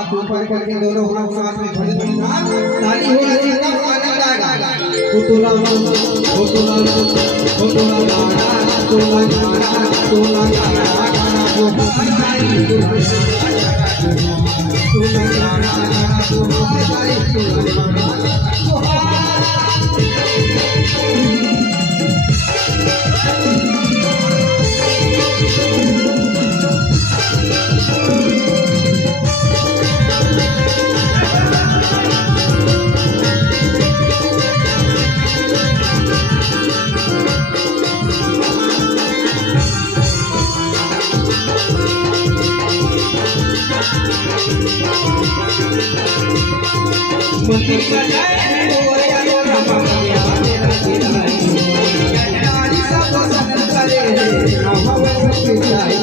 हाथ ऊपर करके दोनों हाथ साथ में धड़े धड़े ताली होना चाहिए तब आनंद आएगा। कुतुला कुतुला कुतुला कुतुला मंदिर का जय हो या राम या तेरा तेरा नारी सब पसंद करे हम के जाए